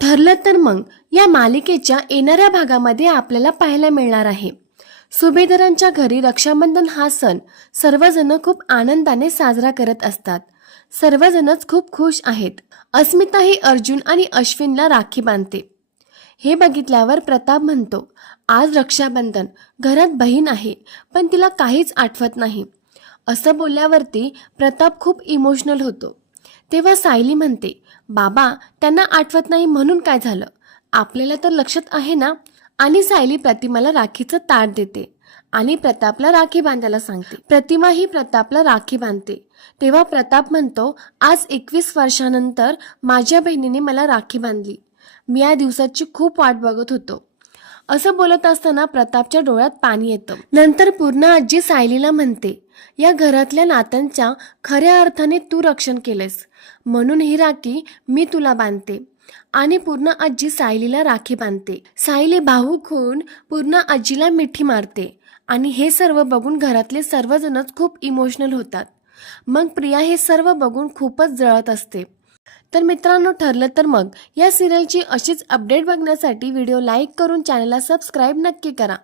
ठरलं तर मग या मालिकेच्या येणाऱ्या भागामध्ये आपल्याला पाहायला मिळणार आहे. सुभेदारांच्या घरी रक्षाबंधन हा सण सर्वजण खूप आनंदाने साजरा करत असतात. सर्वजणच खूप खुश आहेत. अस्मिता ही अर्जुन आणि अश्विनला राखी बांधते. हे बघितल्यावर प्रताप म्हणतो आज रक्षाबंधन घरात बहीण आहे पण तिला काहीच आठवत नाही. असं बोलल्यावरती प्रताप खूप इमोशनल होतो. तेव्हा सायली म्हणते बाबा त्यांना आठवत नाही म्हणून काय झालं? आपल्याला तर लक्षात आहे ना? आणि सायली प्रतिमाला राखीचं ताट देते आणि प्रतापला राखी बांधायला सांगते. प्रतिमा ही प्रतापला राखी बांधते. तेव्हा प्रताप म्हणतो आज एकवीस वर्षानंतर माझ्या बहिणीने मला राखी बांधली. मी या दिवसाची खूप वाट बघत होतो. असं बोलत असताना प्रतापच्या डोळ्यात पाणी येतं. नंतर पूर्ण आजी सायलीला म्हणते या घरातल्या नात्यांच्या खऱ्या अर्थाने तू रक्षण केलेस म्हणून ही राखी मी तुला बांधते. आणि पूर्ण आजी सायलीला राखी बांधते. सायली भाऊक होऊन पूर्ण आजीला मिठी मारते. आणि हे सर्व बघून घरातले सर्वजणच खूप इमोशनल होतात. मग प्रिया हे सर्व बघून खूपच जळत असते. तर मित्रांनो ठरलं तर मग. या सिरियलची अशीच अपडेट बघण्यासाठी व्हिडिओ लाईक करून चॅनलला सबस्क्राईब नक्की करा.